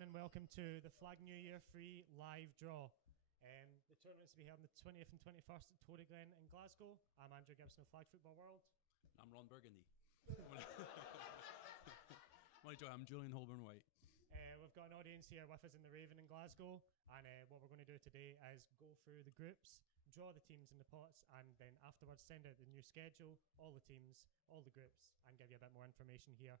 everyone, and welcome to the Flag New Year free live draw. The tournament's to be held on the 20th and 21st at Tory Glen in Glasgow. I'm Andrew Gibson of Flag Football World. I'm Ron Burgundy. I'm Julian Holborn-White. We've got an audience here with us in the Raven in Glasgow, and what we're going to do today is go through the groups, draw the teams in the pots, and then afterwards send out the new schedule, all the teams, all the groups, and give you a bit more information here.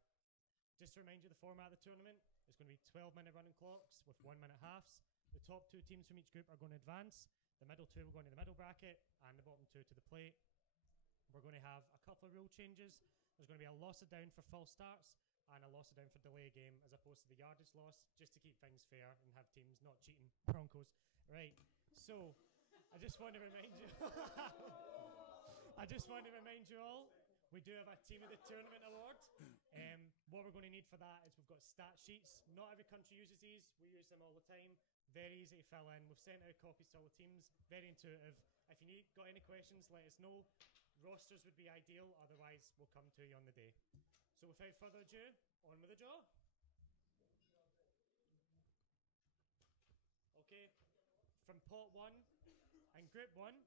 Just to remind you, the format of the tournament is going to be 12-minute running clocks with 1-minute halves. The top two teams from each group are going to advance. The middle two will go into the middle bracket, and the bottom two to the plate. We're going to have a couple of rule changes. There's going to be a loss of down for false starts and a loss of down for delay game as opposed to the yardage loss, just to keep things fair and have teams not cheating. Broncos. Right, so I just want to remind you all, we do have a Team of the Tournament award. What we're going to need for that is we've got stat sheets. Not every country uses these. We use them all the time. Very easy to fill in. We've sent out copies to all the teams. Very intuitive. If you got any questions, let us know. Rosters would be ideal. Otherwise, we'll come to you on the day. So without further ado, on with the draw. Okay. From pot one and group one,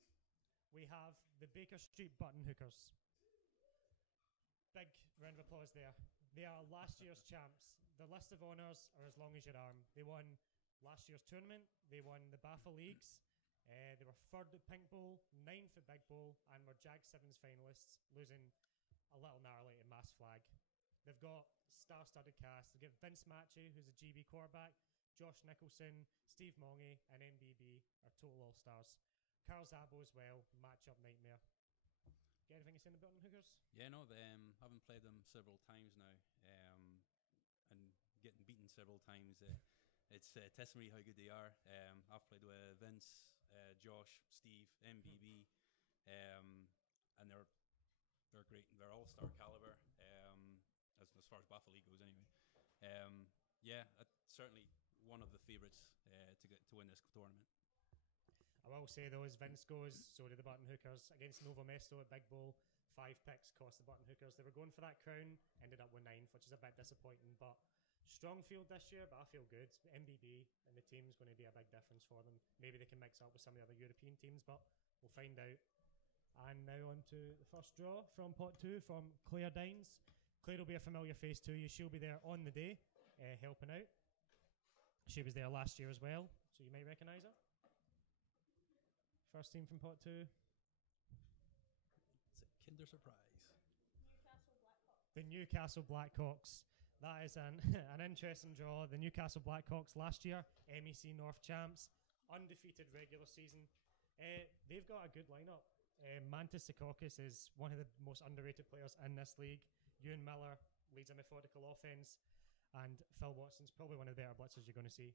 we have the Baker Street Button Hookers. Big round of applause there. They are last year's champs. The list of honours are as long as your arm. They won last year's tournament. They won the BAFA Leagues. They were third at Pink Bowl, ninth at Big Bowl, and were Jag Sevens finalists, losing a little narrowly to Mass Flag. They've got star-studded cast. They've got Vince Matchey, who's a GB quarterback, Josh Nicholson, Steve Monge, and MBB are total all-stars. Carl Zabo as well, match-up nightmare. Get anything you say in the Button Hookers? Yeah, no, having played them several times now, and getting beaten several times, it's testimony how good they are. I've played with Vince, Josh, Steve, MBB, and they're great. They're all-star caliber, as far as BAFA League goes anyway. Certainly one of the favourites to win this tournament. I will say though, as Vince goes, so do the Button Hookers against Novo Mesto at Big Bowl. 5 picks cost the Button Hookers. They were going for that crown, ended up with 9th, which is a bit disappointing. But strong field this year, but I feel good. MBB and the team's going to be a big difference for them. Maybe they can mix up with some of the other European teams, but we'll find out. And now on to the first draw from pot 2 from Claire Dines. Claire will be a familiar face to you. She'll be there on the day, helping out. She was there last year as well, so you might recognise her. First team from pot 2. It's a Kinder Surprise. Newcastle Blackhawks. The Newcastle Blackhawks. That is an interesting draw. The Newcastle Blackhawks last year, MEC North champs, undefeated regular season. They've got a good lineup. Mantis Secaucus is one of the most underrated players in this league. Ewan Miller leads a methodical offence. And Phil Watson's probably one of the better blitzers you're going to see.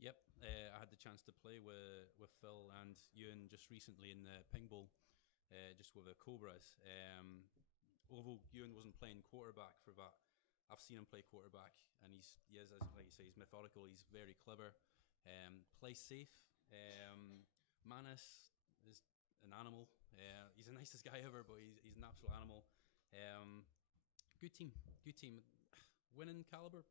Yep, I had the chance to play with Phil and Ewan just recently in the Ping Bowl, just with the Cobras. Although Ewan wasn't playing quarterback for that, I've seen him play quarterback, and he is, as like you say, he's methodical. He's very clever, plays safe. Manis is an animal. He's the nicest guy ever, but he's an absolute animal. Good team. Winning caliber,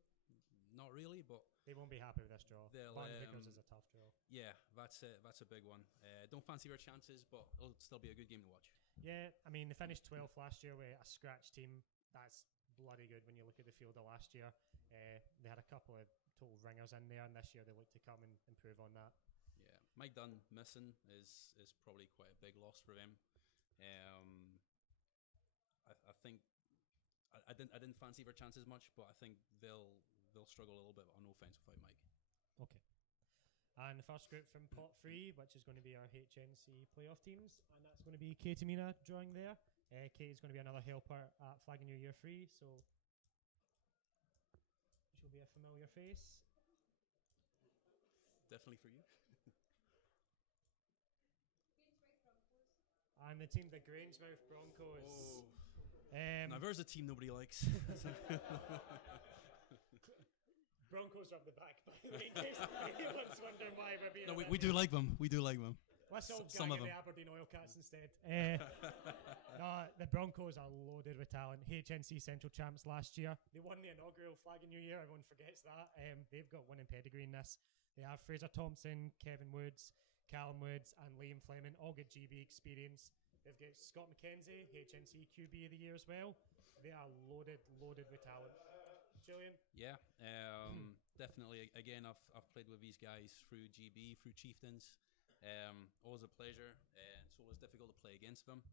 not really, but they won't be happy with this draw. Button Hookers is a tough draw. Yeah, that's a big one. Don't fancy their chances, but it'll still be a good game to watch. Yeah, I mean, they finished 12th last year with a scratch team. That's bloody good when you look at the field of last year. They had a couple of total ringers in there, and this year they look to come and improve on that. Yeah, Mike Dunn missing is probably quite a big loss for them. I think. I didn't fancy their chances much, but I think they'll struggle a little bit on offense without Mike. Okay. And the first group from pot 3, which is going to be our HNC playoff teams, and that's going to be Katie Mina drawing there. Kate is going to be another helper at Flag New Year free, so she'll be a familiar face. Definitely for you. And the team, the Grangemouth Broncos. Oh. Now there's a team nobody likes. Broncos are up the back, by the way, in case anyone's wondering why we're being... No, we do like them. We do like them. Let's all some gang of in the them. Aberdeen Oil Cats instead. No, the Broncos are loaded with talent. HNC Central champs last year. They won the inaugural Flag of New Year. Everyone forgets that. They've got winning pedigree in this. They have Fraser Thompson, Kevin Woods, Callum Woods, and Liam Fleming. All good GB experience. They've got Scott McKenzie, HNC QB of the year as well. They are loaded with talent. Julian? Yeah, definitely. Again, I've played with these guys through GB, through Chieftains. Always a pleasure. It's always difficult to play against them.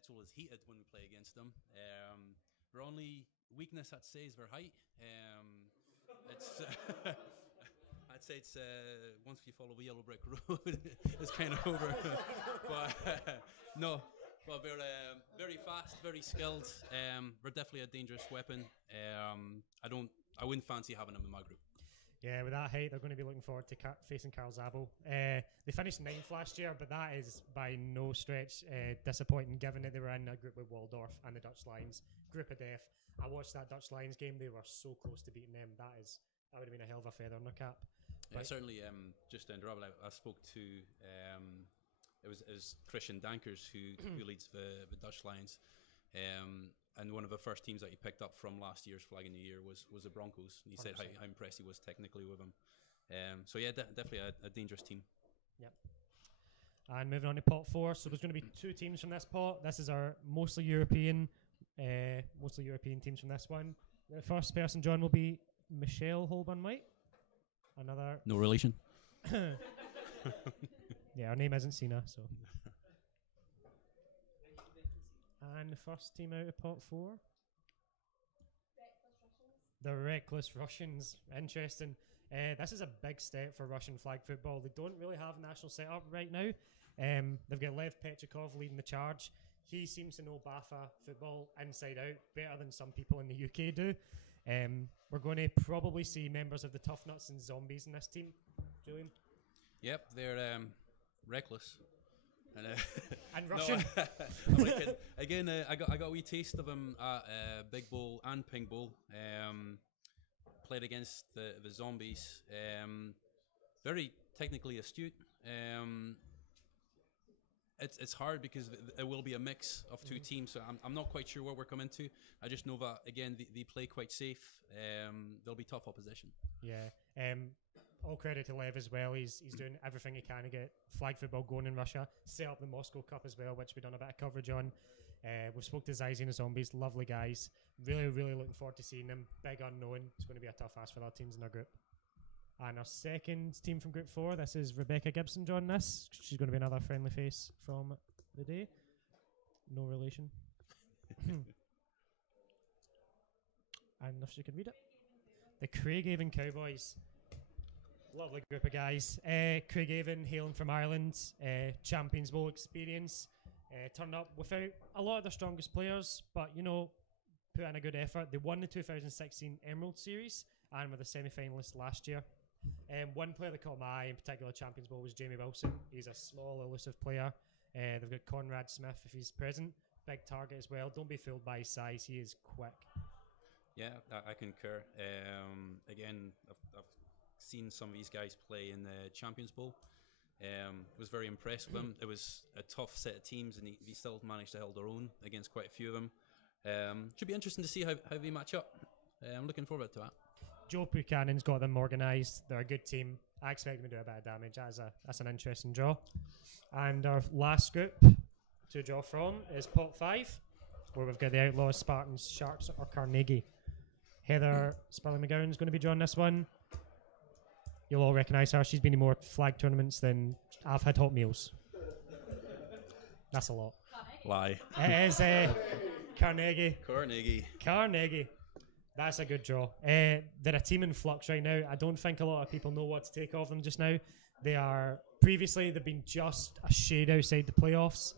It's always heated when we play against them. Their only weakness, I'd say, is their height. It's I'd say it's once you follow the yellow brick road, it's kind of over. But no, but they're very fast, very skilled. They're definitely a dangerous weapon. I wouldn't fancy having them in my group. Yeah, with that height, they're going to be looking forward to facing Carl Zabel. They finished 9th last year, but that is by no stretch disappointing, given that they were in a group with Waldorf and the Dutch Lions. Group of death. I watched that Dutch Lions game. They were so close to beating them. That would have been a hell of a feather in their cap. Yeah, certainly. Just to interrupt, I spoke to it was Christian Dankers who leads the Dutch Lions. And one of the first teams that he picked up from last year's Flag of New Year was the Broncos. And he said how impressed he was technically with them. So yeah, definitely a dangerous team. Yep. And moving on to pot 4. So there's going to be 2 teams from this pot. This is our mostly European teams from this one. The first person, John, will be Michelle Holborn-White. Another. No relation. Yeah, her name isn't Sina, so. And the first team out of pot 4? The Reckless Russians. Interesting. This is a big step for Russian flag football. They don't really have a national setup right now. They've got Lev Petrikov leading the charge. He seems to know BAFA football inside out better than some people in the UK do. We're going to probably see members of the Tough Nuts and Zombies in this team. Julian? Yep, they're reckless. And Russian. No, again, I got a wee taste of them at Big Bowl and Ping Bowl. Played against the Zombies. Very technically astute. It's hard because it will be a mix of 2 teams, so I'm not quite sure what we're coming to. I just know that, again, they play quite safe. They'll be tough opposition. Yeah. All credit to Lev as well. He's doing everything he can to get flag football going in Russia. Set up the Moscow Cup as well, which we've done a bit of coverage on. We've spoke to Zazie and the Zombies. Lovely guys. Really, really looking forward to seeing them. Big unknown. It's going to be a tough ask for our teams in our group. And our second team from Group 4, this is Rebecca Gibson joining us. She's going to be another friendly face from the day. No relation. And if she can read it. The Craigavon Cowboys. Lovely group of guys. Craigavon, hailing from Ireland, Champions Bowl experience. Turned up without a lot of their strongest players, but, put in a good effort. They won the 2016 Emerald Series and were the semi-finalists last year. One player that caught my eye, in particular Champions Bowl, was Jamie Wilson. He's a small, elusive player. They've got Conrad Smith if he's present. Big target as well. Don't be fooled by his size. He is quick. Yeah, I concur. Again, I've seen some of these guys play in the Champions Bowl. Was very impressed with them. It was a tough set of teams, and he still managed to hold their own against quite a few of them. Should be interesting to see how they match up. I'm looking forward to that. Joe Buchanan's got them organised. They're a good team. I expect them to do a bit of damage. That's an interesting draw. And our last group to draw from is pot 5, where we've got the Outlaws, Spartans, Sharks, or Carnegie. Heather Spurley McGowan's going to be drawing this one. You'll all recognise her. She's been in more flag tournaments than I've had hot meals. That's a lot. Lie. It is Carnegie. Carnegie. That's a good draw. They're a team in flux right now. I don't think a lot of people know what to take of them just now. They've been just a shade outside the playoffs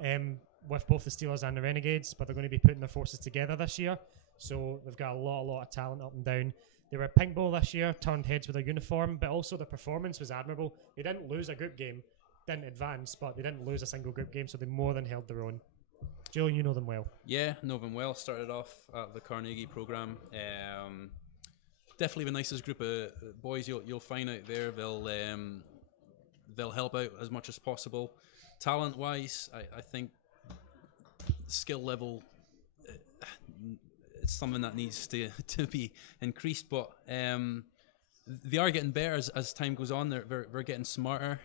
with both the Steelers and the Renegades, but they're going to be putting their forces together this year. So they've got a lot of talent up and down. They were Pink Bowl this year, turned heads with their uniform, but also their performance was admirable. They didn't lose a group game, didn't advance, but they didn't lose a single group game, so they more than held their own. Julian, you know them well. Yeah, know them well. Started off at the Carnegie program. Definitely the nicest group of boys you'll find out there. they'll help out as much as possible. Talent-wise, I think skill level, it's something that needs to be increased, but they are getting better as time goes on. They're getting smarter.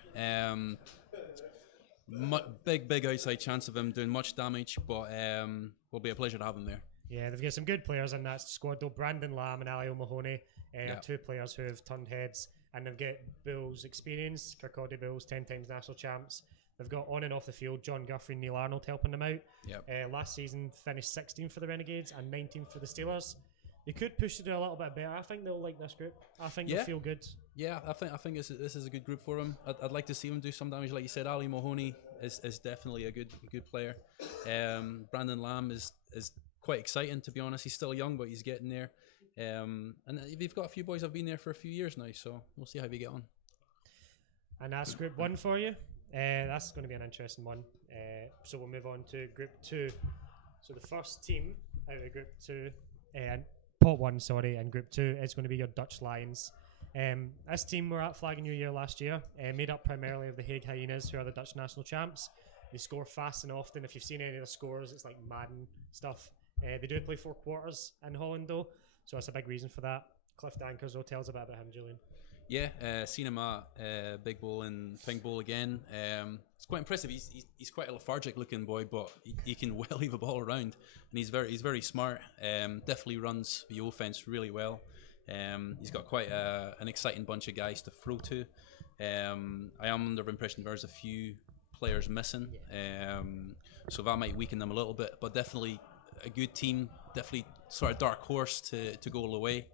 Big outside chance of him doing much damage, but will be a pleasure to have him there. Yeah, they've got some good players in that squad though. Brandon Lamb and Ali O'Mahony are two players who have turned heads, and they've got Bulls experience. Kirkcaldy Bulls, 10 times national champs. They've got on and off the field John Guthrie and Neil Arnold helping them out. Yep. Last season finished 16th for the Renegades and 19th for the Steelers. They could push to do a little bit better. I think they'll like this group. I think they'll feel good. Yeah, I think this is a good group for them. I'd like to see them do some damage. Like you said, Ali Mahoney is definitely a good player. Brandon Lamb is quite exciting, to be honest. He's still young, but he's getting there. And they've got a few boys that have been there for a few years now, so we'll see how we get on. And that's Group 1 for you. That's going to be an interesting one. So we'll move on to Group 2. So the first team out of Group 2, Pot 1, sorry, and Group 2 is going to be your Dutch Lions. This team were at Flag New Year last year, made up primarily of the Hague Hyenas, who are the Dutch national champs. They score fast and often. If you've seen any of the scores, it's like Madden stuff. They do play 4 quarters in Holland, though, so that's a big reason for that. Cliff Dankers, though, tell us a bit about him, Julian. Yeah, seen him at Big Bowl and Ping Bowl again. It's quite impressive. He's quite a lethargic-looking boy, but he can well leave a ball around, and he's very smart. Definitely runs the offense really well. He's got quite an exciting bunch of guys to throw to. I am under the impression there's a few players missing, so that might weaken them a little bit. But definitely a good team. Definitely sort of dark horse to go all the way.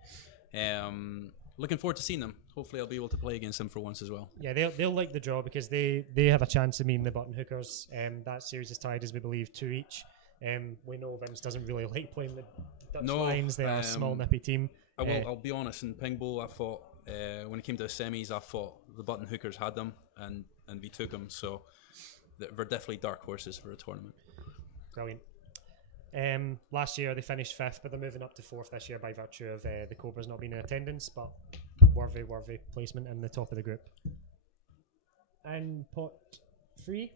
Looking forward to seeing them. Hopefully I'll be able to play against them for once as well. Yeah, they'll like the draw because they have a chance of meeting the Button Hookers. That series is tied, as we believe, 2 each. We know Vince doesn't really like playing the Dutch Lions. They are a small, nippy team. I'll be honest, in Ping Bowl I thought, when it came to the semis, I thought the Button Hookers had them and we took them. So they're definitely dark horses for a tournament. Brilliant. Last year they finished 5th, but they're moving up to 4th this year by virtue of the Cobras not being in attendance, but worthy placement in the top of the group. And pot 2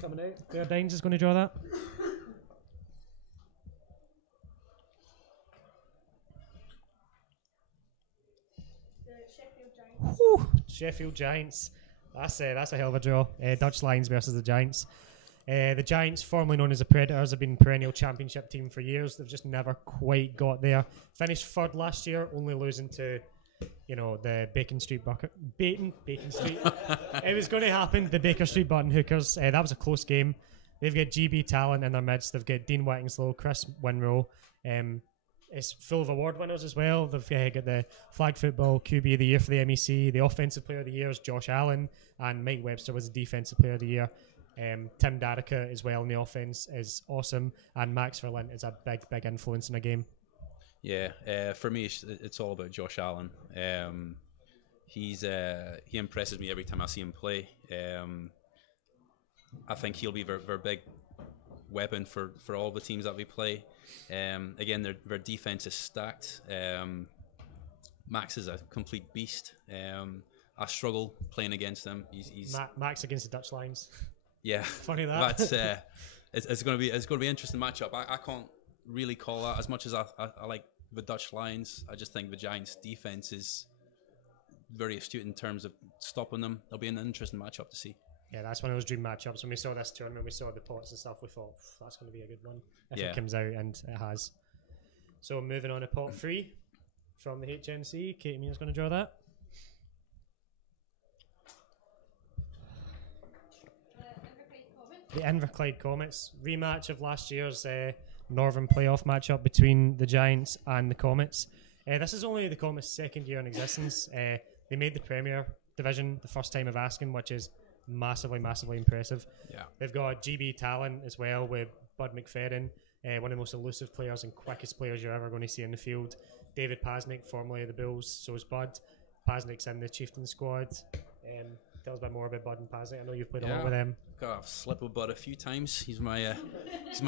coming out. Claire Dines is going to draw that. The Sheffield Giants. Whew, Sheffield Giants. That's a hell of a draw. Dutch Lions versus the Giants. The Giants, formerly known as the Predators, have been a perennial championship team for years. They've just never quite got there. Finished 3rd last year, only losing to, the Bacon Street Bucket. Bacon Street. It was going to happen. The Baker Street Button Hookers. That was a close game. They've got GB talent in their midst. They've got Dean Whittingslow, Chris Winrow. It's full of award winners as well. They've got the Flag Football QB of the Year for the MEC. The Offensive Player of the Year is Josh Allen, and Mike Webster was the Defensive Player of the Year. Tim Darica as well in the offense is awesome, and Max Verlint is a big influence in the game. Yeah, for me it's all about Josh Allen. He impresses me every time I see him play. I think he'll be their big weapon for all the teams that we play. Again, their defense is stacked. Max is a complete beast. I struggle playing against him. He's Max against the Dutch Lions. Yeah, funny that. That's it's going to be an interesting matchup. I can't really call that as much as I like the Dutch Lions. I just think the Giants' defense is very astute in terms of stopping them. It'll be an interesting matchup to see. Yeah, that's one of those dream matchups. When we saw this tournament, we saw the pots and stuff, we thought, that's going to be a good one if it comes out, and it has. So moving on to pot 3 from the HNC. Katie Mina's going to draw that. The Inverclyde Comets. Rematch of last year's Northern playoff matchup between the Giants and the Comets. This is only the Comets' 2nd year in existence. They made the Premier Division the first time of asking, which is massively impressive. Yeah, they've got GB talent as well with Bud McFerrin, one of the most elusive players and quickest players you're ever going to see in the field. David Pasnick, formerly of the Bulls, so is Bud. Pasnick's in the Chieftain squad. Tell us a bit more about Bud and Pasnick. I know you've played a lot with them. I've slept with Bud a few times. He's my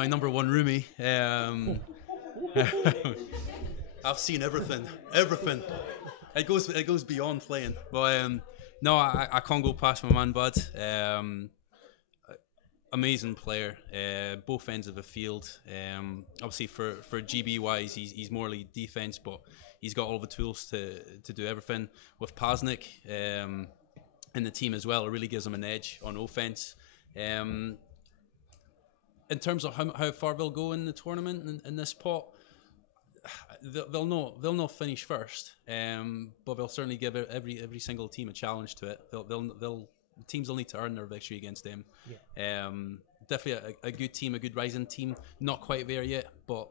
number 1 roomie. I've seen everything. It goes beyond playing. But No, I can't go past my man Bud. Amazing player, both ends of the field. Obviously, for GB wise, he's more lead defense, but he's got all the tools to do everything. With Pasnik in the team as well, it really gives him an edge on offense. In terms of how far they'll go in the tournament in this pot, they'll not finish first, but they'll certainly give every single team a challenge to it. They'll teams will need to earn their victory against them. Yeah. Definitely a good team, a good rising team. Not quite there yet, but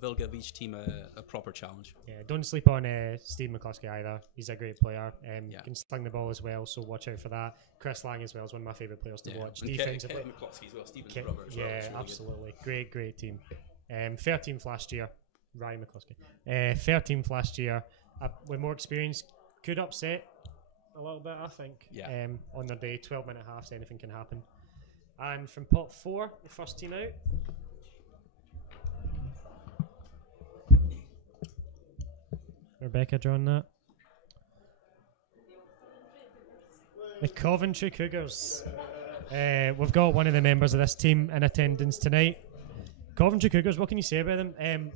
they'll give each team a proper challenge. Yeah, don't sleep on Steve McCluskey either. He's a great player. Can sling the ball as well, so watch out for that. Chris Lang as well is one of my favourite players to watch. And defensively, Kevin McCluskey as well, Stephen's brother as well. Yeah, really absolutely. Great team. 13th last year. Ryan McCluskey. 13th last year. With more experience, could upset a little bit, I think. Yeah. On their day, 12-minute halves, anything can happen. And from pot 4, the first team out. Rebecca drawing that. The Coventry Cougars. We've got one of the members of this team in attendance tonight. Coventry Cougars, what can you say about them?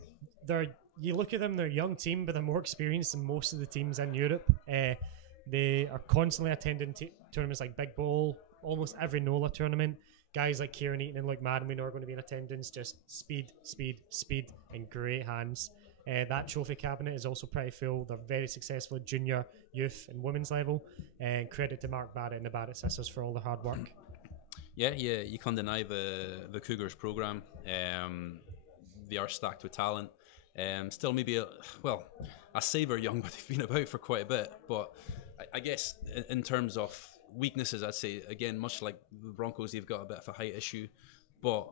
You look at them, they're a young team, but they're more experienced than most of the teams in Europe. They are constantly attending tournaments like Big Bowl, almost every NOLA tournament. Guys like Kieran Eaton and Luke Madden, we know are going to be in attendance. Just speed, and great hands. That trophy cabinet is also pretty full. They're very successful at junior, youth, and women's level. And credit to Mark Barrett and the Barrett sisters for all their hard work. Yeah, you can't deny the Cougars program. They are stacked with talent. Still, maybe I say they're young, but they've been about for quite a bit. But I guess in terms of weaknesses, I'd say again, much like the Broncos, they've got a bit of a height issue, but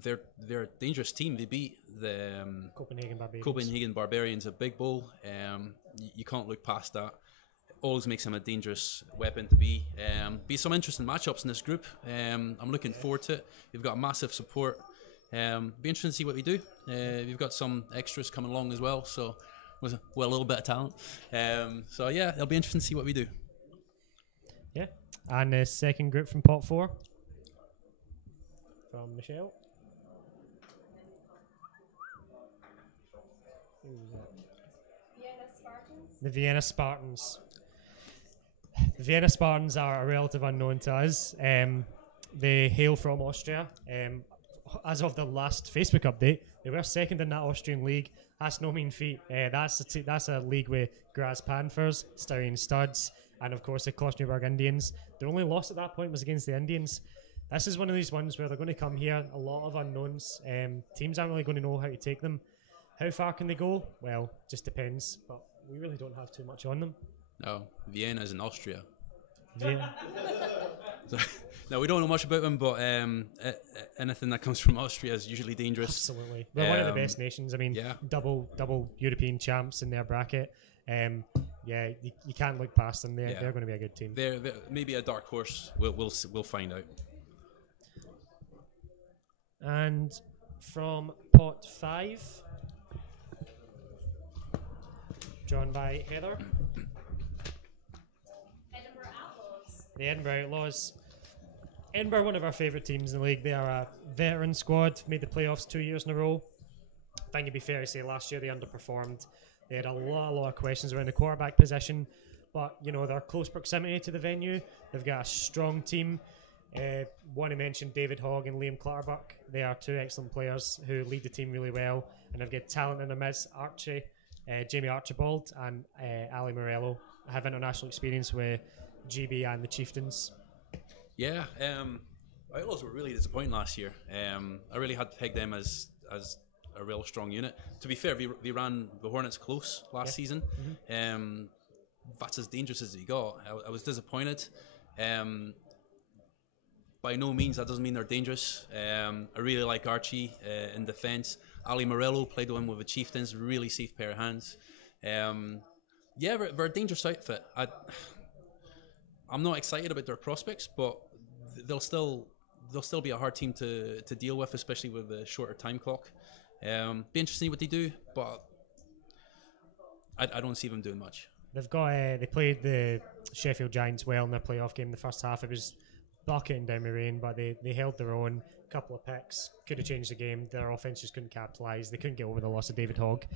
they're a dangerous team. They beat the Copenhagen Barbarians at Big Bowl. You can't look past that. Always makes them a dangerous weapon to be. Be some interesting matchups in this group. I'm looking forward to it. They've got massive support. Be interesting to see what they do. We've got some extras coming along as well, so a little bit of talent. So yeah, it'll be interesting to see what we do. Yeah, and the second group from pot 4 from Michelle. Vienna Spartans. The Vienna Spartans. The Vienna Spartans are a relative unknown to us. They hail from Austria. As of the last Facebook update, they were second in that Austrian league. That's no mean feat. That's a league with Graz Panthers, Styrian Studs, and of course the Klosterneuburg Indians. Their only loss at that point was against the Indians. This is one of these ones where they're going to come here, a lot of unknowns. Teams aren't really going to know how to take them. How far can they go? Well, just depends, but we really don't have too much on them. No, Vienna is in Austria. Vienna. No, we don't know much about them, but anything that comes from Austria is usually dangerous. Absolutely. They're one of the best nations. I mean, double European champs in their bracket. You can't look past them. They're going to be a good team. They're maybe a dark horse. We'll find out. And from pot 5, drawn by Heather. Edinburgh Outlaws. The Edinburgh Outlaws. Edinburgh, one of our favourite teams in the league. They are a veteran squad, made the playoffs 2 years in a row. I think it'd be fair to say last year they underperformed. They had a lot of questions around the quarterback position, but their close proximity to the venue. They've got a strong team. Want to mention David Hogg and Liam Clutterbuck. They are two excellent players who lead the team really well, and they've got talent in their midst. Jamie Archibald and Ali Morello have international experience with GB and the Chieftains. Yeah, Outlaws were really disappointing last year. I really had to peg them as a real strong unit. To be fair, they ran the Hornets close last season. Mm-hmm. That's as dangerous as they got. I was disappointed. By no means, that doesn't mean they're dangerous. I really like Archie in defence. Ali Morello played with him with the Chieftains, really safe pair of hands. They're a dangerous outfit. I'm not excited about their prospects, but they'll still be a hard team to deal with, especially with the shorter time clock. Be interesting what they do, but I don't see them doing much. They've got they played the Sheffield Giants well in their playoff game. The first half it was bucketing down the rain, but they held their own. Couple of picks could have changed the game. Their offense just couldn't capitalise. They couldn't get over the loss of David Hogg.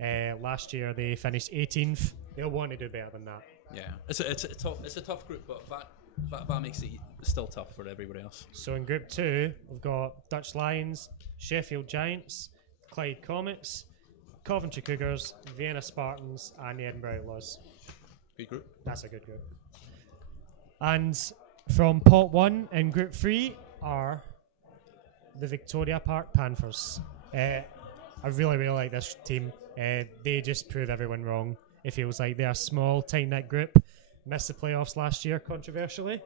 Last year they finished 18th. They'll want to do better than that. Yeah, it's a tough group, but that makes it still tough for everybody else. So in Group 2, we've got Dutch Lions, Sheffield Giants, Clyde Comets, Coventry Cougars, Vienna Spartans, and the Edinburgh Outlaws. Good group. That's a good group. And from Pot 1 in Group 3 are the Victoria Park Panthers. I really, really like this team. They just prove everyone wrong. It feels like they're a small, tight-knit group. Missed the playoffs last year, controversially,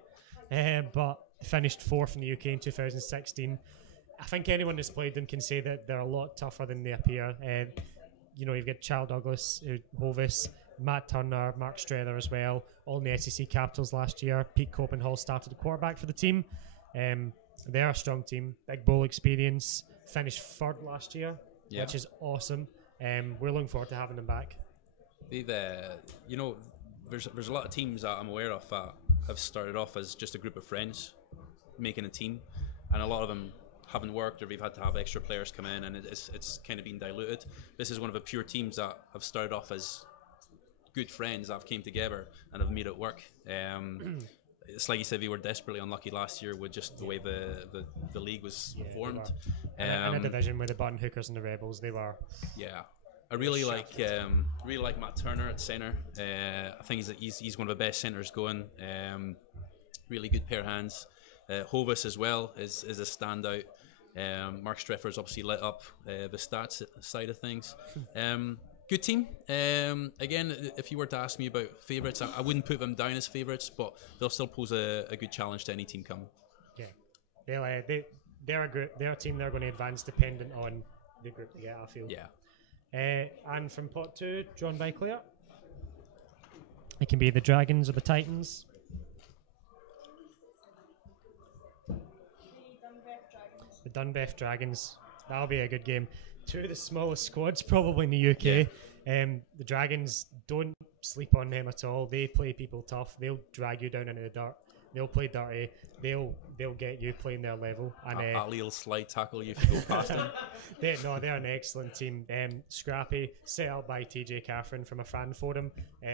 but finished 4th in the UK in 2016. I think anyone who's played them can say that they're a lot tougher than they appear. You've got Charles Douglas, Hovis, Matt Turner, Mark Strether as well, all in the SEC Capitals last year. Pete Copenhall started the quarterback for the team. They're a strong team, big bowl experience, finished 3rd last year, which is awesome. We're looking forward to having them back. There's a lot of teams that I'm aware of that have started off as just a group of friends making a team, and a lot of them haven't worked, or we've had to have extra players come in, and it's kind of been diluted. This is one of the pure teams that have started off as good friends that have came together and have made it work. It's like you said, we were desperately unlucky last year with just the way the league was formed. In a division with the Button Hookers and the Rebels, they were. Yeah, I really like Matt Turner at centre. I think he's one of the best centres going. Really good pair of hands. Hovis as well is a standout. Mark Streffer's obviously lit up the stats side of things. Good team. Again, if you were to ask me about favourites, I wouldn't put them down as favourites, but they'll still pose a good challenge to any team coming. Yeah, they're a group. They're a team. They're going to advance dependent on the group they get. I feel. Yeah. And from Pot 2, drawn by Claire, it can be the Dragons or the Titans. The Dunbeth Dragons. That'll be a good game. 2 of the smallest squads probably in the UK. The Dragons, don't sleep on them at all. They play people tough. They'll drag you down into the dirt. They'll play dirty. They'll get you playing their level. And Ali will slide tackle you if you go past them. They're an excellent team. Scrappy, set up by TJ Catherine from a fan forum.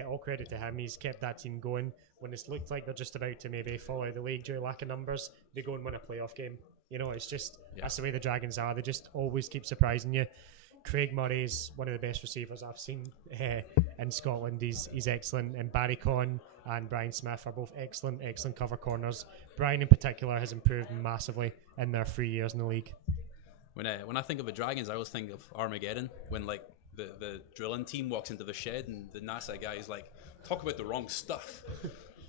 All credit to him. He's kept that team going. When it's looked like they're just about to maybe fall out of the league due to lack of numbers, they go and win a playoff game. It's just, that's the way the Dragons are. They just always keep surprising you. Craig Murray's one of the best receivers I've seen in Scotland. He's excellent. And Barry Conn and Brian Smith are both excellent cover corners. Brian in particular has improved massively in their 3 years in the league. When I think of the Dragons, I always think of Armageddon, when like the drilling team walks into the shed and the NASA guy is like, talk about the wrong stuff.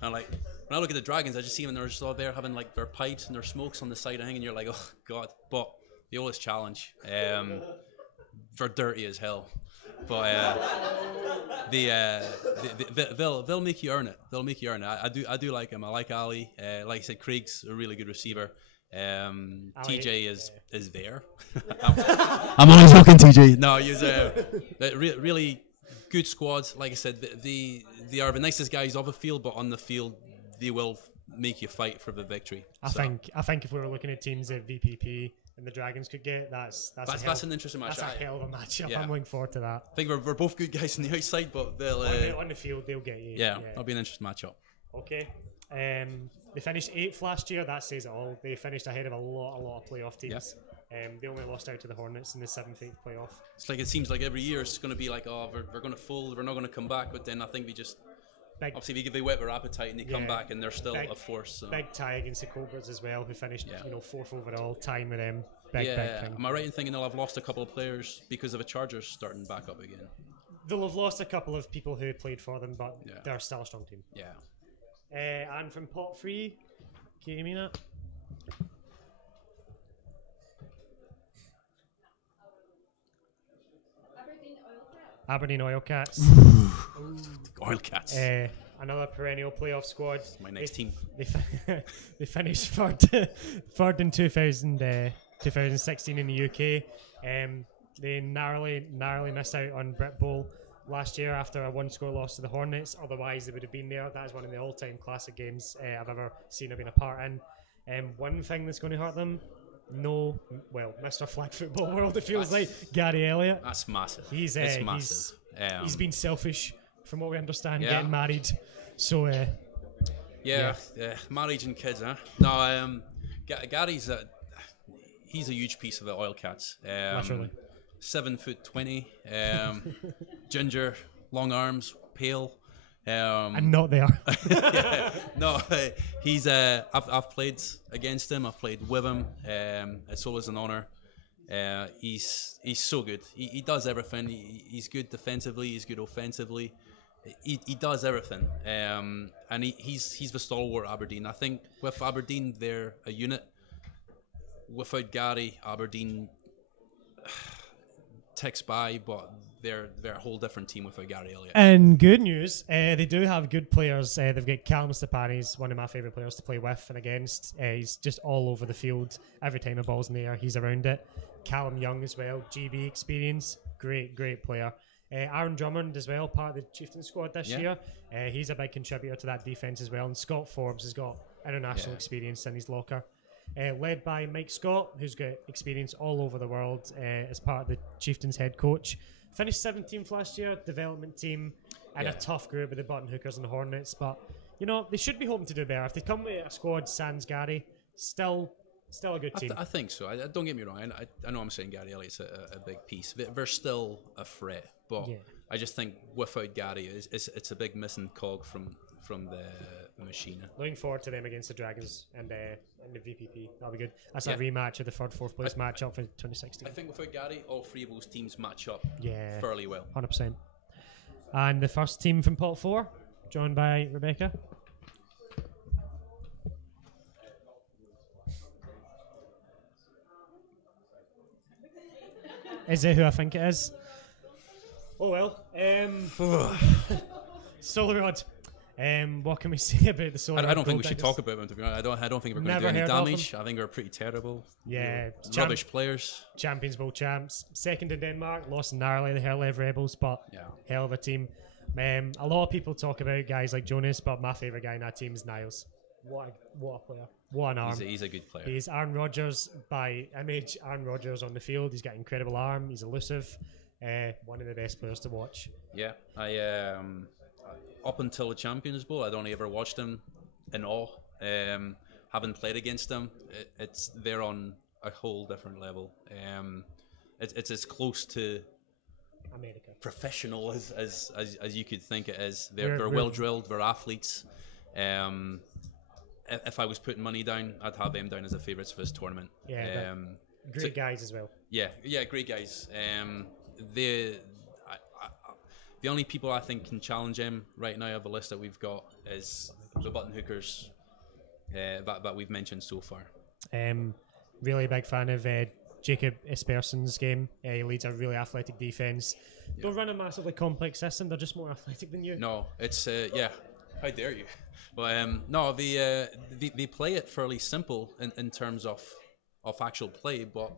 And like, when I look at the Dragons, I just see them, they're just all there having like their pipes and their smokes on the side and you're like, oh God. But the oldest challenge, they're dirty as hell. But they'll make you earn it. They'll make you earn it. I do like him. I like Ali. Like I said, Craig's a really good receiver. TJ is there. I'm only talking TJ. No, he's really good squad. Like I said, they are the nicest guys off the field, but on the field they will make you fight for the victory. I think if we were looking at teams that VPP and the Dragons could get, that's an interesting match. That's a hell of a matchup. Yeah. I'm looking forward to that. I think we're both good guys on the outside, but they'll on the field they'll get you. Yeah, that'll be an interesting matchup. Okay. They finished 8th last year. That says it all. They finished ahead of a lot of playoff teams. Yep. They only lost out to the Hornets in the 7th, 8th playoff. It's like, it seems like every year it's going to be like, oh, we're going to fold, we're not going to come back. But then I think we just obviously they whet their appetite and they come back and they're still a force. So. Big tie against the Cobras as well, who finished 4th overall, tying with them. Big thing. Am I right in thinking they'll have lost a couple of players because of the Chargers starting back up again? They'll have lost a couple of people who played for them, but they're still a strong team. Yeah. And from Pot 3, can you mean it? Aberdeen Oil Cats. Oil Cats. Another perennial playoff squad. My next team. They finished third in 2016 in the UK. They narrowly missed out on Brit Bowl last year after a one-score loss to the Hornets. Otherwise, they would have been there. That is one of the all-time classic games I've ever seen or been a part in. One thing that's going to hurt them, Mr. Flag Football World, it feels like, Gary Elliott. That's massive. He's it's massive. He's been selfish, from what we understand, Yeah. getting married. So, yeah, marriage and kids, huh? No, Gary's he's a huge piece of the oil cats. literally. 7'20", ginger, long arms, pale. And not there. No, he's. I've played against him. I've played with him. It's always an honor. He's so good. He does everything. He's good defensively. He's good offensively. He does everything. And he's the stalwart Aberdeen. I think with Aberdeen, they're a unit. Without Gary, Aberdeen ticks by, but they're a whole different team without Gary Elliott. And good news, they do have good players. They've got Callum Stepani's one of my favourite players to play with and against. He's just all over the field. Every time a ball's in the air, he's around it. Callum Young as well, GB experience, great player. Aaron Drummond as well, part of the Chieftain squad this year. He's a big contributor to that defence as well. And Scott Forbes has got international experience in his locker. Led by Mike Scott, who's got experience all over the world as part of the Chieftains head coach. Finished 17th last year, development team, and a tough group with the Button Hookers and the Hornets. But, they should be hoping to do better. If they come with a squad sans Gary, still a good team. I think so. Don't get me wrong. I know I'm saying Gary Elliott's a big piece. They're still a threat. But I just think without Gary, it's a big missing cog from the machine. Looking forward to them against the Dragons and the VPP. That'll be good. That's a rematch of the third, fourth place match up for 2016. I think without Gary, all three of those teams match up fairly well. 100%. And the first team from Pot 4, joined by Rebecca. Is it who I think it is? Oh well. Solar Rod. What can we say about the Solar Rod? I don't think we should talk about them, to be honest. I don't think we're going to do any damage. I think we're pretty terrible. Yeah. Rubbish players. Champions Bowl champs. Second in Denmark. Lost narrowly the Herlev Rebels, but hell of a team. A lot of people talk about guys like Jonas, but my favourite guy in that team is Niles. What a player. What an arm. He's a good player. He's Aaron Rodgers by image. Aaron Rodgers on the field. He's got an incredible arm. He's elusive. One of the best players to watch. Yeah. I up until the Champions Bowl, I'd only ever watched him in awe. Having played against him, they're on a whole different level. It's as close to America professional as you could think it is. They're well drilled. They're athletes. If I was putting money down, I'd have them down as the favourites for this tournament. Yeah, great guys as well. Yeah, great guys. The only people I think can challenge him right now of the list that we've got is the Button Hookers that we've mentioned so far. Really big fan of Jacob Esperson's game. He leads a really athletic defence. Don't run a massively complex system. They're just more athletic than you. No, it's how dare you? But no, they play it fairly simple in terms of actual play, but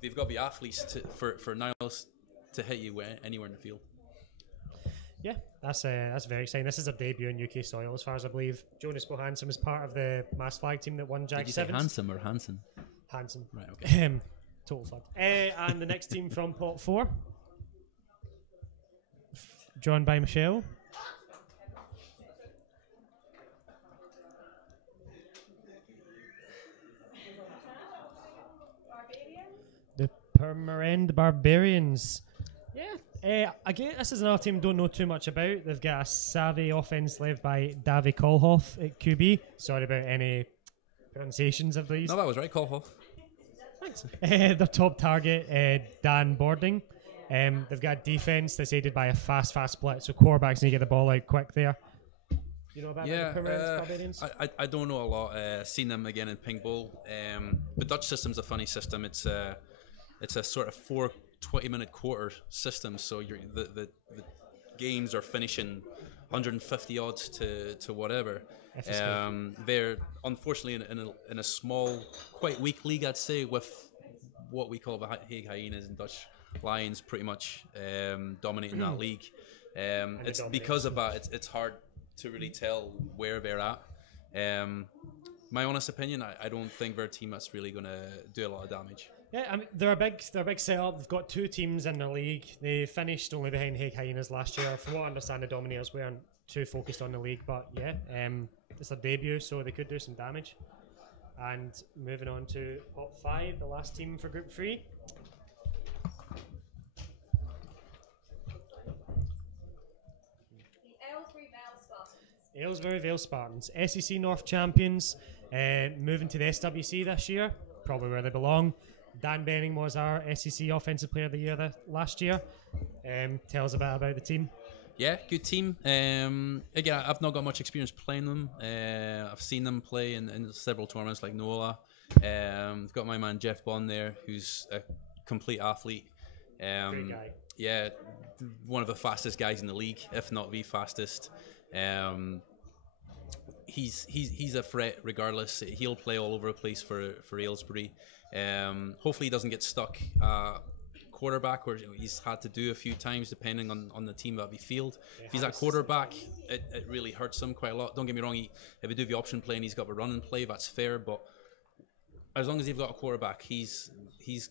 they've got the athletes for Niles to hit you anywhere in the field. Yeah, that's very exciting. This is a debut in UK soil, as far as I believe. Jonas Bohansen is part of the mass flag team that won Jag 7s. Did you say Handsome or Hansen? Hansen. Right, okay. Total flood. And the next team from Pot 4, joined by Michelle. The Purmerend Barbarians. Again, this is another team don't know too much about. They've got a savvy offense led by Davy Kolhoff at QB. Sorry about any pronunciations of these. No, that was right, Kolhoff. Thanks. Their top target, Dan Boarding. They've got a defense that's aided by a fast split, so quarterbacks need to get the ball out quick there. You know about the Barbarians? I don't know a lot. Seen them again in Ping Bowl. The Dutch system's a funny system. It's a sort of 4 20-minute quarter system, so the games are finishing 150 odds to whatever. They're unfortunately in a small, quite weak league, I'd say, with what we call the Hague Hyenas and Dutch Lions pretty much dominating that league. It's because of that. It's hard to really tell where they're at. My honest opinion, I don't think their team is really going to do a lot of damage. Yeah, I mean, they're a big setup. They've got 2 teams in their league. They finished only behind Hague Hyenas last year. From what I understand, the Domineers weren't too focused on the league, but yeah, it's their debut, so they could do some damage. And moving on to pot 5, the last team for Group 3. Aylesbury Vale Spartans, SEC North champions, moving to the SWC this year, probably where they belong. Dan Benning was our SEC Offensive Player of the Year last year. Tell us a bit about the team. Yeah, good team. Again, I've not got much experience playing them. I've seen them play in several tournaments like NOLA. I've got my man Jeff Bond there, who's a complete athlete. Great guy. Yeah, one of the fastest guys in the league, if not the fastest. He's a threat regardless. He'll play all over the place for Aylesbury. Hopefully he doesn't get stuck quarterback, or he's had to do a few times depending on the team that we field. If he's at quarterback, it really hurts him quite a lot. Don't get me wrong, if we do the option play and he's got the run and play, that's fair, but as long as you've got a quarterback, he's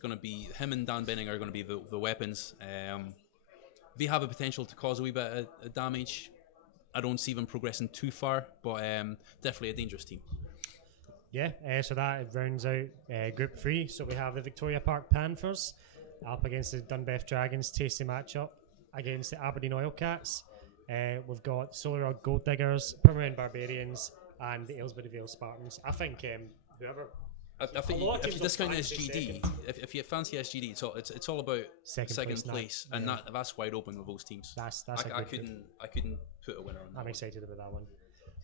going to be, him and Dan Benning are going to be the weapons. They have a potential to cause a wee bit of damage. I don't see them progressing too far, but definitely a dangerous team. Yeah, so that rounds out Group 3. So we have the Victoria Park Panthers up against the Dunbeth Dragons, tasty matchup against the Aberdeen Oilcats. We've got Solarod Gold Diggers, Permanent Barbarians, and the Aylesbury Vale Spartans. I think whoever... I think if you discount SGD, if you fancy SGD, it's all about second place, and that's wide open with those teams. I couldn't put a winner on that. I'm excited about that one.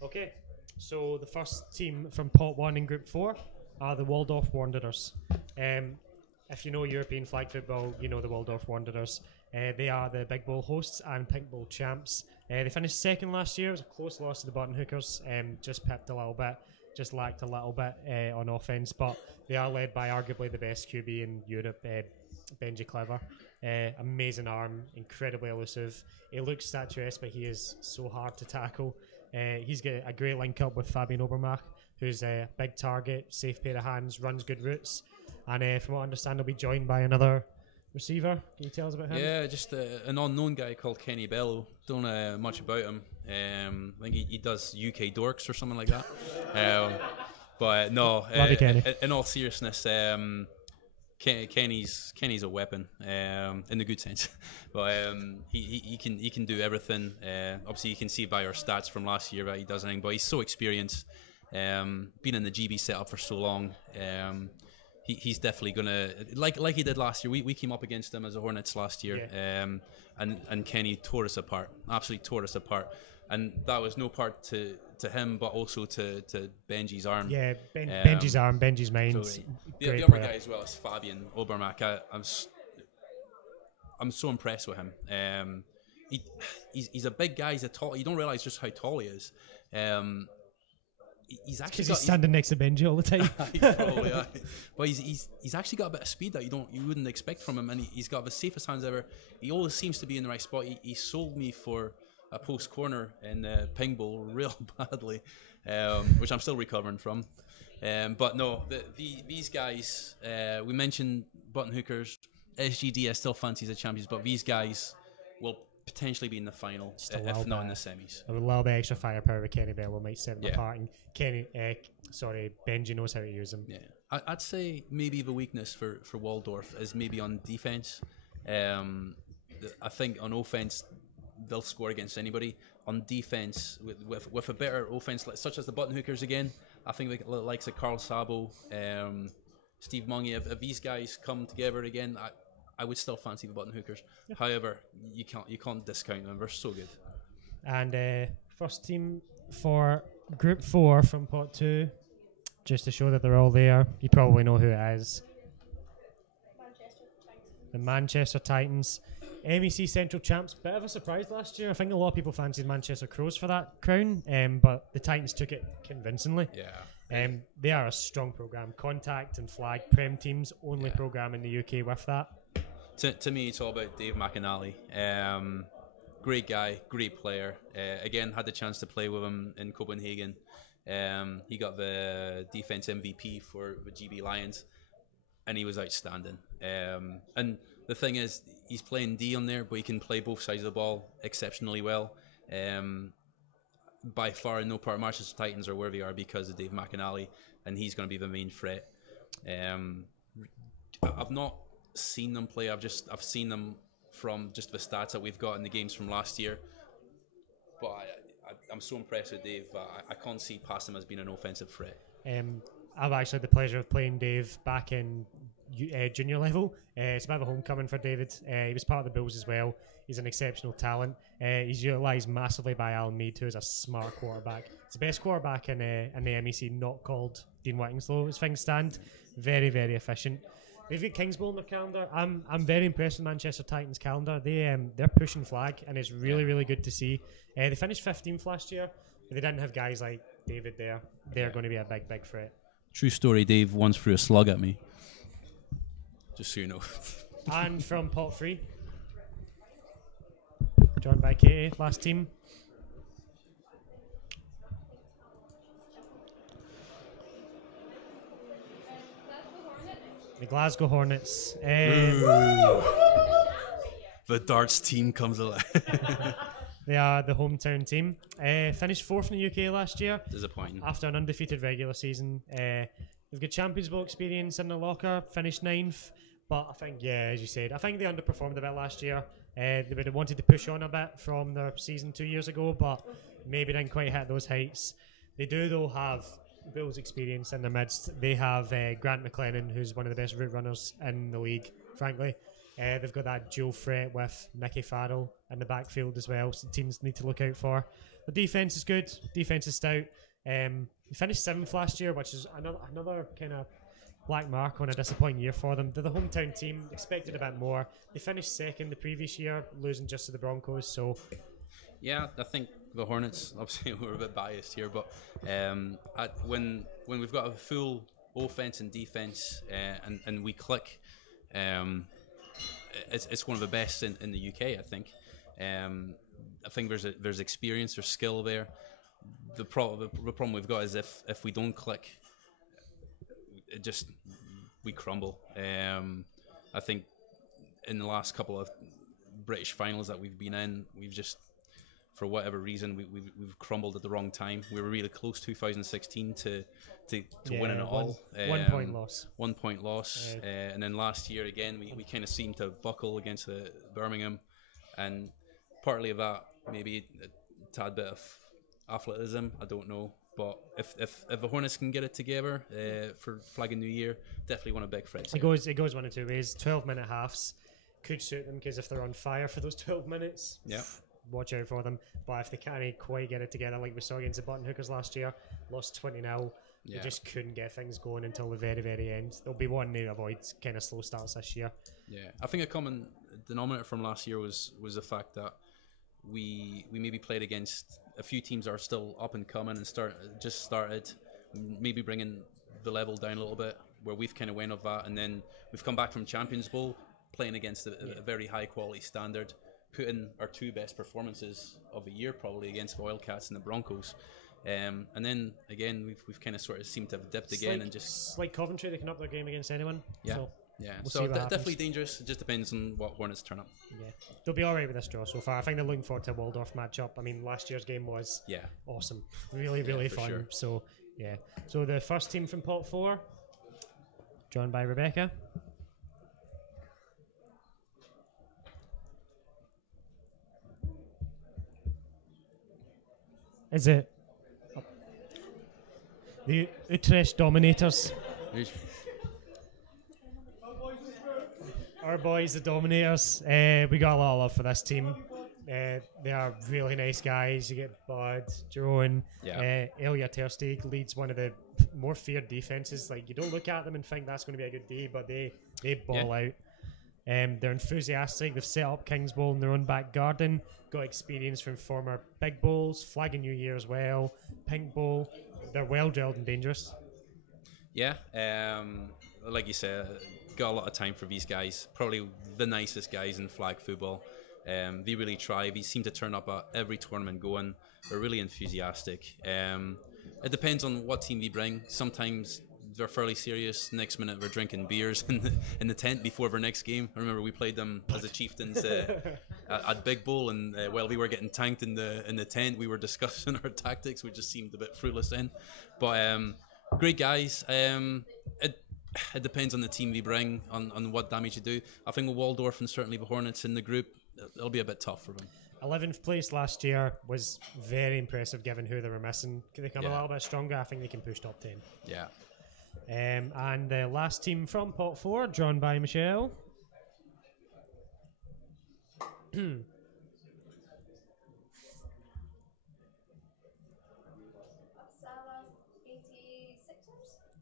Okay, so the first team from pot 1 in Group 4 are the Waldorf Wanderers. If you know European flag football, you know the Waldorf Wanderers. They are the Big Bowl hosts and Pink Bowl champs. They finished second last year. It was a close loss to the Button Hookers. Just pipped a little bit. Just lacked a little bit on offense, but they are led by arguably the best QB in Europe, Benji Clever. Amazing arm, incredibly elusive. He looks statuesque, but he is so hard to tackle. He's got a great link up with Fabian Obermach, who's a big target, safe pair of hands, runs good routes, and from what I understand, he'll be joined by another receiver. Can you tell us about him? Yeah, just an unknown guy called Kenny Bello. Don't know much about him. I think he does UK dorks or something like that. But no, in all seriousness, Kenny's a weapon in the good sense. But he can do everything. Obviously, you can see by our stats from last year that he does anything. But he's so experienced. Been in the GB setup for so long. He's definitely gonna like he did last year. We came up against him as a Hornets last year, and Kenny tore us apart. Absolutely tore us apart. And that was no part to him, but also to Benji's arm. Yeah, Benji's arm, Benji's mind. So the other guy as well is Fabian Obermach. I'm so impressed with him. He's a big guy. He's a tall. You don't realize just how tall he is. He's actually standing next to Benji all the time. Probably, yeah. But he's actually got a bit of speed that you wouldn't expect from him, and he's got the safest hands ever. He always seems to be in the right spot. He sold me for a post corner in Ping Bowl real badly, which I'm still recovering from. But no, these guys, we mentioned Button Hookers, SGD. I still fancy the champions, but these guys will potentially be in the final, if not in the semis. A little bit extra firepower with Kenny Bello might set them apart, and Benji knows how to use them. Yeah, I'd say maybe the weakness for Waldorf is maybe on defense. I think on offense they'll score against anybody. On defense, with a better offense, such as the Button Hookers again, I think the likes of Carl Sabo, Steve Mungy, if these guys come together again, I would still fancy the Button Hookers. Yeah. However, you can't discount them. They're so good. And first team for Group 4 from Pot 2, just to show that they're all there. You probably know who it is. The Manchester Titans. MEC Central Champs. Bit of a surprise last year. I think a lot of people fancied Manchester Crows for that crown, but the Titans took it convincingly. Yeah. They are a strong program. Contact and flag Prem teams, only program in the UK with that. To me, it's all about Dave McAnally. great guy, great player. Again, had the chance to play with him in Copenhagen. He got the defense MVP for the GB Lions, and he was outstanding. And the thing is, he's playing D on there, but he can play both sides of the ball exceptionally well. By far, no part of Manchester Titans are where they are because of Dave McAnally, and he's going to be the main threat. I've not seen them play. I've seen them from just the stats that we've got in the games from last year. But I'm so impressed with Dave. I can't see past him as being an offensive threat. I've actually had the pleasure of playing Dave back in junior level. It's a bit of a homecoming for David. He was part of the Bulls as well. He's an exceptional talent. He's utilised massively by Alan Mead, who is a smart quarterback. He's the best quarterback in the MEC, not called Dean Whittingslow as things stand. Very, very efficient. They've got Kings Bowl on their calendar. I'm very impressed with Manchester Titans' calendar. They're pushing flag, and it's really, really good to see. They finished 15th last year, but they didn't have guys like David there. They're going to be a big, big threat. True story, Dave once threw a slug at me. Just so you know. And from pot 3, joined by Katie, last team. The Glasgow Hornets. The darts team comes alive. They are the hometown team. Finished 4th in the UK last year. Disappointing. After an undefeated regular season. They've got Champions Bowl experience in the locker. Finished 9th. But I think, as you said, I think they underperformed a bit last year. They would have wanted to push on a bit from their season 2 years ago, but maybe didn't quite hit those heights. They do, though, have Bulls experience in their midst. They have Grant McLennan, who's one of the best route runners in the league, frankly. They've got that dual threat with Nicky Farrell in the backfield as well, so teams need to look out for. The defence is good. Defence is stout. They finished 7th last year, which is another kind of black mark on a disappointing year for them. They're the hometown team, expected a bit more. They finished 2nd the previous year, losing just to the Broncos, so... Yeah, I think the Hornets, obviously we're a bit biased here, but when we've got a full offense and defense and we click, it's one of the best in the UK, I think. I think there's experience, there's skill there. The problem we've got is if we don't click, we crumble. I think in the last couple of British finals that we've been in, we've just, for whatever reason, we've crumbled at the wrong time. We were really close 2016 to winning it all. 1 point loss. 1 point loss. And then last year again, we kind of seemed to buckle against Birmingham, and partly of that maybe a tad bit of athleticism. I don't know. But if the Hornets can get it together for Flag and New Year, definitely one of big threats. It goes one of two ways. 12-minute halves could suit them, because if they're on fire for those 12 minutes, watch out for them. But if they can't quite get it together, like we saw against the Button Hookers last year, lost 20-0, they just couldn't get things going until the very, very end. There'll be one to avoid kind of slow starts this year. Yeah, I think a common denominator from last year was the fact that we maybe played against a few teams that are still up and coming and just started, maybe bringing the level down a little bit, where we've kind of went off that, and then we've come back from Champions Bowl playing against a very high quality standard, put in our 2 best performances of the year probably against the Wildcats and the Broncos, and then again we've kind of sort of seemed to have dipped again, and just like Coventry, they can up their game against anyone. So definitely dangerous. It just depends on what Hornets turn up. They'll be alright with this draw so far. I think they're looking forward to a Waldorf matchup. I mean, last year's game was awesome, really fun. Sure. So the first team from pot 4, joined by Rebecca. Is it the Utrecht Dominators? Our boys, the Dominators. We got a lot of love for this team. They are really nice guys. You get Bud, Jerome, Ilya Tersteeg leads one of the more feared defenses. Like, you don't look at them and think that's going to be a good day, but they ball out. They're enthusiastic. They've set up Kings Bowl in their own back garden. Got experience from former Big Bowls, Flag and New Year as well, Pink Bowl. They're well drilled and dangerous. Yeah, like you said, got a lot of time for these guys. Probably the nicest guys in flag football. They really try. They seem to turn up at every tournament going. They're really enthusiastic. It depends on what team they bring. Sometimes they're fairly serious. Next minute, we're drinking beers in the tent before our next game. I remember we played them as the Chieftains at Big Bowl, and while we were getting tanked in the tent, we were discussing our tactics, which just seemed a bit fruitless then. But great guys. It depends on the team we bring, on what damage you do. I think with Waldorf and certainly the Hornets in the group, it'll be a bit tough for them. 11th place last year was very impressive given who they were missing. Could they come a little bit stronger? I think they can push top 10. Yeah. And the last team from pot 4, drawn by Michelle. The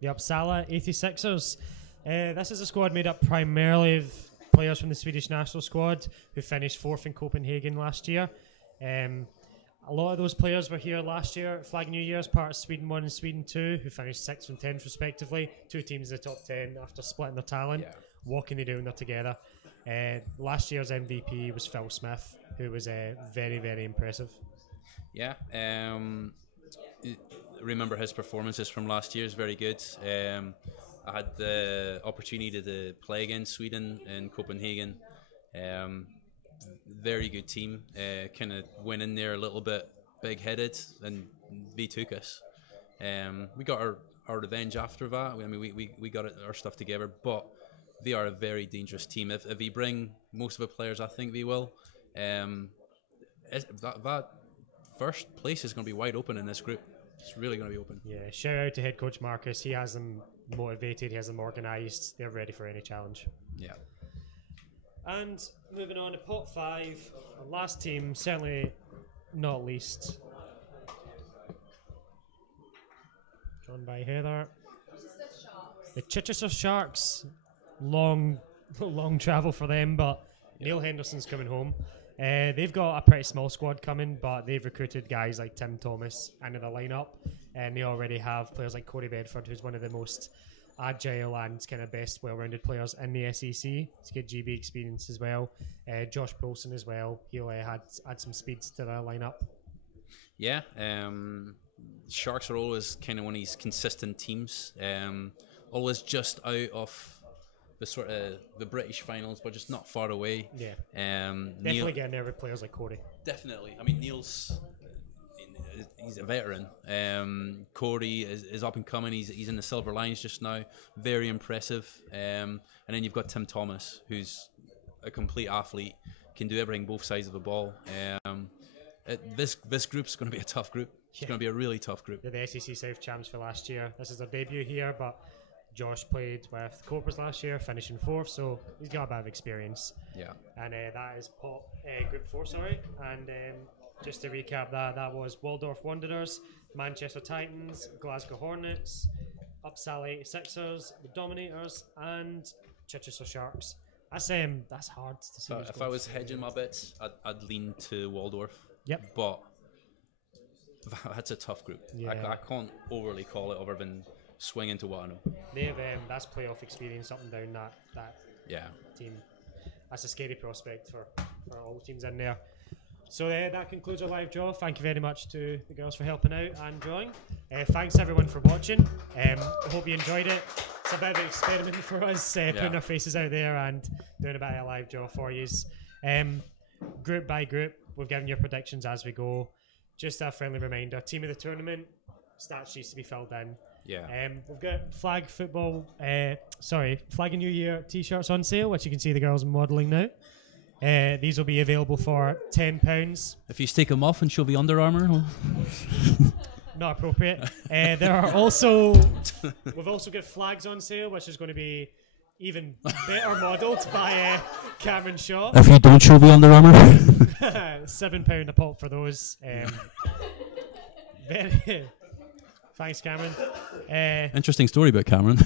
Uppsala 86ers. This is a squad made up primarily of players from the Swedish national squad who finished 4th in Copenhagen last year. A lot of those players were here last year at Flag New Year as part of Sweden 1 and Sweden 2, who finished 6th and 10th respectively. 2 teams in the top 10 after splitting their talent. Yeah. What can they do when they're together? Last year's MVP was Phil Smith, who was very, very impressive. Yeah. Remember his performances from last year is very good. I had the opportunity to play against Sweden in Copenhagen. Very good team. Kind of went in there a little bit big-headed, and they took us. We got our revenge after that. I mean, we got our stuff together, but they are a very dangerous team. If they bring most of the players, I think they will. That first place is going to be wide open in this group. It's really going to be open. Yeah, shout out to head coach Marcus. He has them motivated, he has them organised. They're ready for any challenge. Yeah. And moving on to pot 5, our last team, certainly not least, drawn by Heather. The Chichester Sharks. Long travel for them, but Neil Henderson's coming home. They've got a pretty small squad coming, but they've recruited guys like Tim Thomas into the lineup, and they already have players like Corey Bedford, who's one of the most agile and kind of best well-rounded players in the SEC to get GB experience as well. Josh Poulsen as well. He'll add some speed to the lineup. Yeah, Sharks are always kind of one of these consistent teams. Always just out of the sort of the British finals, but just not far away. Yeah, definitely getting there with players like Corey. Definitely. I mean, he's a veteran. Corey is up and coming. He's in the Silver Lines just now. Very impressive. And then you've got Tim Thomas, who's a complete athlete, can do everything both sides of the ball. This group's going to be a tough group. It's going to be a really tough group. They're the SEC South champs for last year. This is their debut here, but Josh played with Cobras last year, finishing 4th, so he's got a bit of experience. Yeah. And that is Group 4, sorry. And just to recap that was Waldorf Wanderers, Manchester Titans, Glasgow Hornets, Uppsala 86ers, the Dominators, and Chichester Sharks. That's hard to see. If I was hedging my bets, I'd lean to Waldorf. Yep. But that's a tough group. Yeah. I can't overly call it other than swing into what I know. They have that's playoff experience up and down that team. That's a scary prospect for all teams in there. So that concludes our live draw. Thank you very much to the girls for helping out and drawing. Thanks everyone for watching. I hope you enjoyed it. It's a bit of an experiment for us, putting our faces out there and doing a bit of a live draw for you. Group by group, we've given you predictions as we go. Just a friendly reminder, team of the tournament, stat sheets to be filled in. Yeah. We've got Flag and New Year t-shirts on sale, which you can see the girls modelling now. These will be available for £10. If you take them off and show the Under Armour. Not appropriate. We've also got flags on sale, which is going to be even better modelled by Cameron Shaw. If you don't show the Under Armour. £7 a pop for those. Very. Thanks, Cameron. Interesting story about Cameron.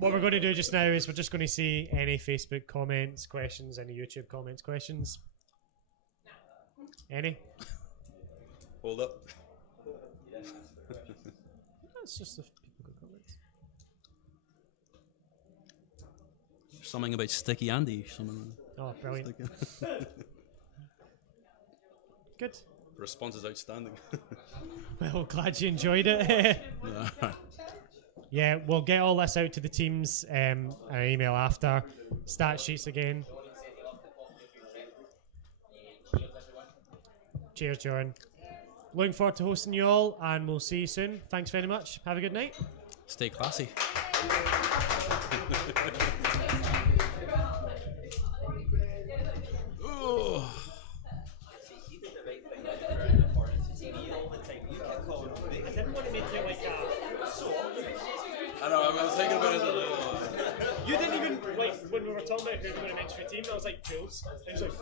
What we're going to do just now is we're just going to see any Facebook comments, questions, any YouTube comments, questions. Any? Hold up. That's just if people got comments. Something about Sticky Andy. Something. Oh, brilliant. Good. The response is outstanding. Well, glad you enjoyed it. Yeah, we'll get all this out to the teams an email after. Stat sheets again. Cheers, John. Looking forward to hosting you all, and we'll see you soon. Thanks very much. Have a good night. Stay classy. Oh. I didn't want to make it like that. I know, I was thinking about it as a You didn't even, like, when we were talking about who we were going to mention for the team, I was like, Jules. I was like,